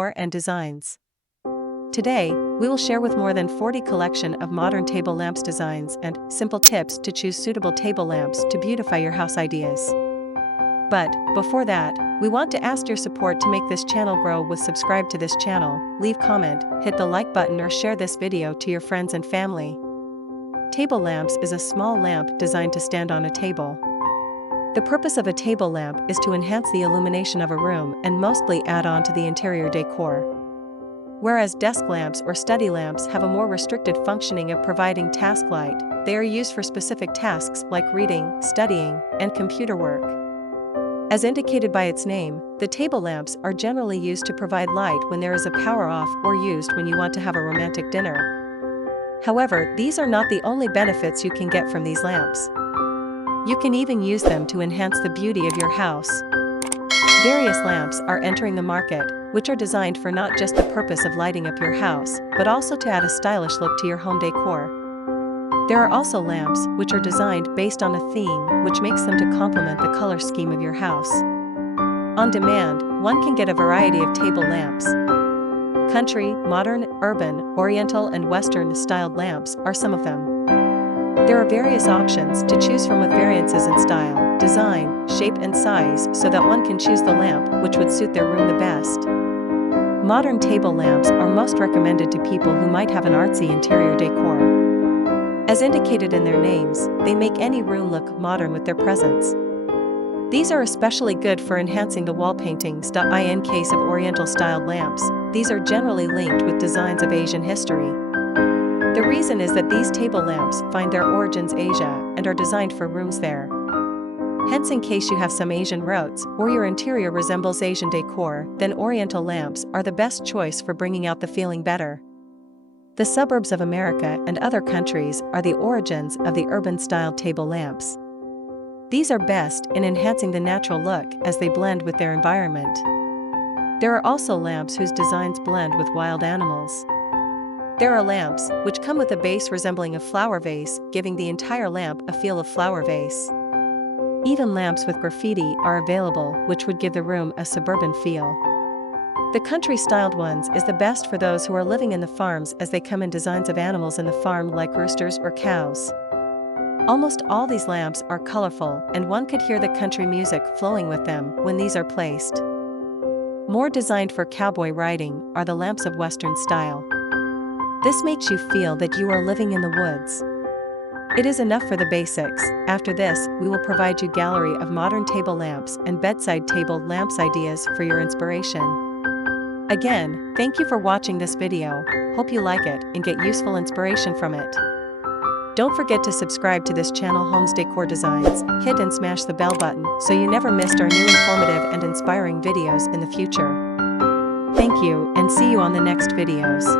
decor and designs. Today, we will share with more than 40 collection of modern table lamps designs and simple tips to choose suitable table lamps to beautify your house ideas. But, before that, we want to ask your support to make this channel grow with subscribe to this channel, leave comment, hit the like button or share this video to your friends and family. Table lamps is a small lamp designed to stand on a table. The purpose of a table lamp is to enhance the illumination of a room and mostly add on to the interior decor. Whereas desk lamps or study lamps have a more restricted functioning of providing task light, they are used for specific tasks like reading, studying, and computer work. As indicated by its name, the table lamps are generally used to provide light when there is a power off or used when you want to have a romantic dinner. However, these are not the only benefits you can get from these lamps. You can even use them to enhance the beauty of your house. Various lamps are entering the market, which are designed for not just the purpose of lighting up your house, but also to add a stylish look to your home decor. There are also lamps which are designed based on a theme which makes them to complement the color scheme of your house. On demand, one can get a variety of table lamps. Country, modern, urban, oriental and western styled lamps are some of them. There are various options to choose from with variances in style, design, shape and size so that one can choose the lamp which would suit their room the best. Modern table lamps are most recommended to people who might have an artsy interior decor. As indicated in their names, they make any room look modern with their presence. These are especially good for enhancing the wall paintings. In case of Oriental-styled lamps, these are generally linked with designs of Asian history. The reason is that these table lamps find their origins Asia and are designed for rooms there. Hence, in case you have some Asian roots or your interior resembles Asian decor, then Oriental lamps are the best choice for bringing out the feeling better. The suburbs of America and other countries are the origins of the urban-styled table lamps. These are best in enhancing the natural look as they blend with their environment. There are also lamps whose designs blend with wild animals. There are lamps which come with a base resembling a flower vase, giving the entire lamp a feel of flower vase. Even lamps with graffiti are available, which would give the room a suburban feel. The country-styled ones is the best for those who are living in the farms as they come in designs of animals in the farm like roosters or cows. Almost all these lamps are colorful and one could hear the country music flowing with them when these are placed. More designed for cowboy riding are the lamps of Western style. This makes you feel that you are living in the woods. It is enough for the basics. After this, we will provide you a gallery of modern table lamps and bedside table lamps ideas for your inspiration. Again, thank you for watching this video, hope you like it and get useful inspiration from it. Don't forget to subscribe to this channel Homes Decor Designs, hit and smash the bell button so you never missed our new informative and inspiring videos in the future. Thank you and see you on the next videos.